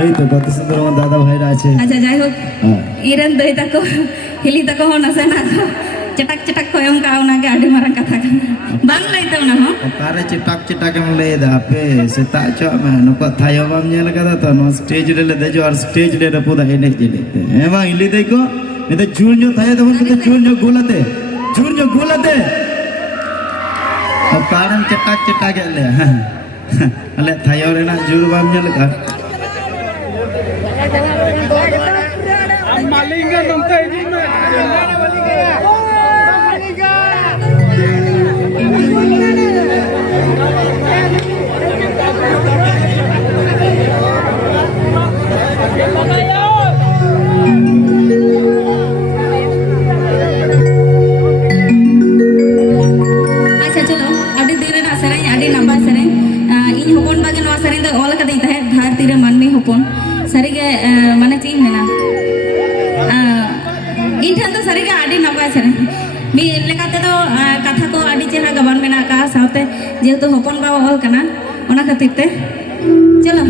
এই তো কত সুন্দর আমার দাদা ভাইরা আছে। আচ্ছা যাই হোক ইরেন দই তাকো হিলি তাকো নাসে না चटक चटक को एम का उनागे आड़ी मारन कथा बांग लाइते उना हो कारे चटक चटक एम ले दा पे सेता च में नको थायो बाम नेल कदा तो नो स्टेज रे देजो और स्टेज रे रपुदा एने जेले हे बा इली देखो ने तो चूर जो थायो तो तो चूर जो गोलते और कारन चटक चटक ले अले थायो रे ना जूर बाम नेल का मालिंगा नंते सरिगे माने चीज है ना इन ठन तो सरिगे आड़ी नपाय सरे मी लेकाते तो कथा को आड़ी चेहरा गबान मेना का साथे जेहेतु होपन बाबा ऑल कना ओना खातिर ते चलो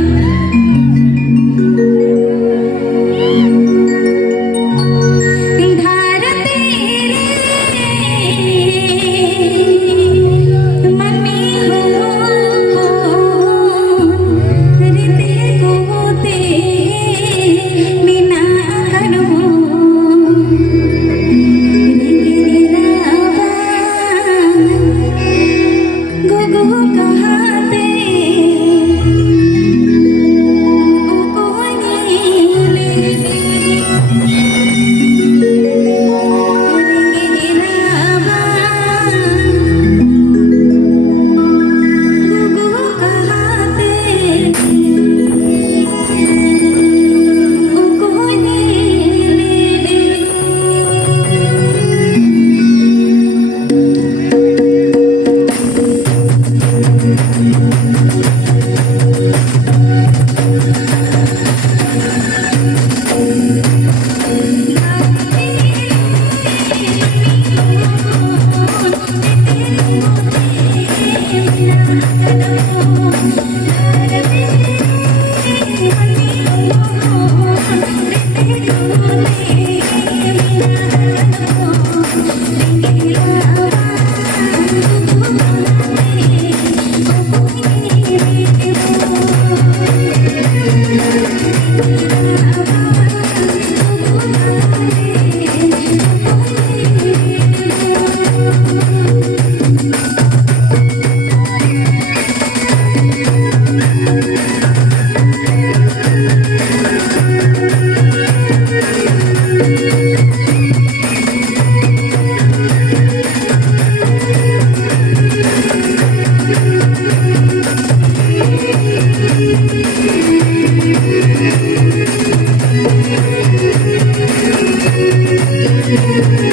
Thank you.